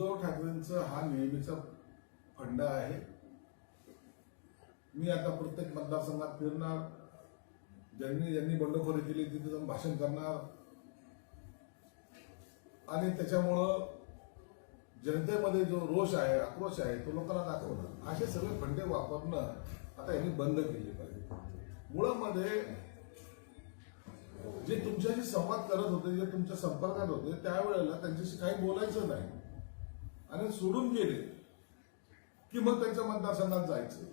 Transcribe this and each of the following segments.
उद्धव ठाकरेंचा हा नेहमीचा फंडा आहे। मी आता प्रत्येक मतदारसंघात फिरणार, ज्यांनी बंडखोरी केली तिथे जाऊन भाषण करणार आणि त्याच्यामुळं जनतेमध्ये जो रोष आहे, आक्रोश आहे तो लोकांना दाखवणार। असे सगळे फंडे वापरणं आता यांनी बंद केले पाहिजे। मुळामध्ये जे तुमच्याशी संवाद करत होते, जे तुमच्या संपर्कात होते, त्यावेळेला त्यांच्याशी काही बोलायचं नाही आणि सोडून गेले की मग त्यांच्या मतदारसंघात जायचं।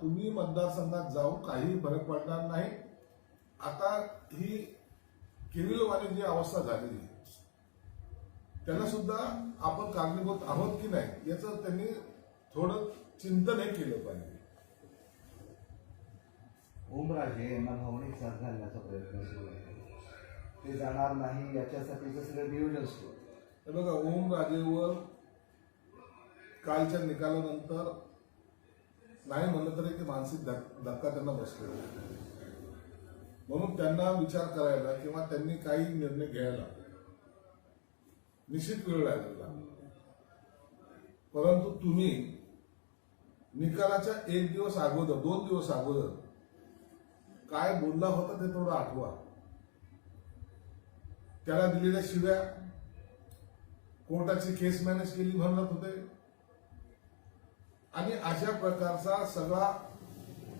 तुम्ही मतदारसंघात जाऊन काही फरक पडणार नाही। आता ही केविलवाणी जी अवस्था झालेली आहे त्याला सुद्धा आपण कारणीभूत आहोत की नाही याचं त्यांनी थोडं चिंतनही केलं पाहिजे। ओमराजे यांना भावनिक साथ घालण्याचा प्रयत्न सुरू आहे, ते जाणार नाही याच्यासाठीचं सगळं नियोजन सुरू आहे। बघा, ओमराजेवर कालच्या निकालानंतर नाही म्हणलं तरी ते मानसिक धक्का त्यांना बसलेला आहे, म्हणून त्यांना विचार करायला किंवा त्यांनी काही निर्णय घ्यायला निश्चित वेळ लागला। परंतु तुम्ही निकालाच्या एक दिवस अगोदर, 2 दिवस अगोदर काय बोलला होता ते थोडं आठवा। त्याला दिलेल्या शिव्या, कोर्टाची केस मॅनेज केली म्हणत होते आणि अशा प्रकारचा सगळा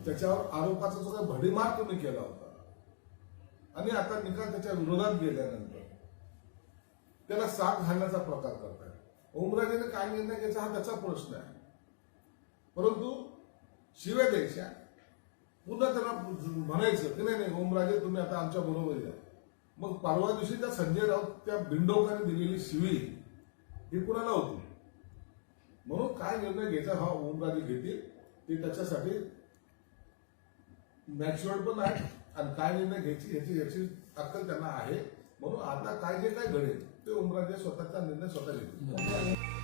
त्याच्यावर आरोपाचा जो काही भडीमार तुम्ही केला होता आणि आता निकाल त्याच्या विरोधात गेल्यानंतर त्याला साथ घालण्याचा प्रकार करताय। ओमराजेने काय निर्णय घ्यायचा हा त्याचा प्रश्न आहे, परंतु शिव्या द्यायच्या, पुन्हा त्याला म्हणायचं की नाही ओमराजे तुम्ही आता आमच्या बरोबर या। मग परवा दिवशी त्या संजय राऊत त्या बिंडोकाने दिलेली शिवी ही कुणाला होती? म्हणून काय निर्णय घ्यायचा हा ओमराजे घेतील, ते त्याच्यासाठी मॅच्युअर्ड पण आहे आणि काय निर्णय घ्यायची याची अक्कल त्यांना आहे। म्हणून आता काय जे काय घडेल ते ओमराजे स्वतःचा निर्णय स्वतः घेतील।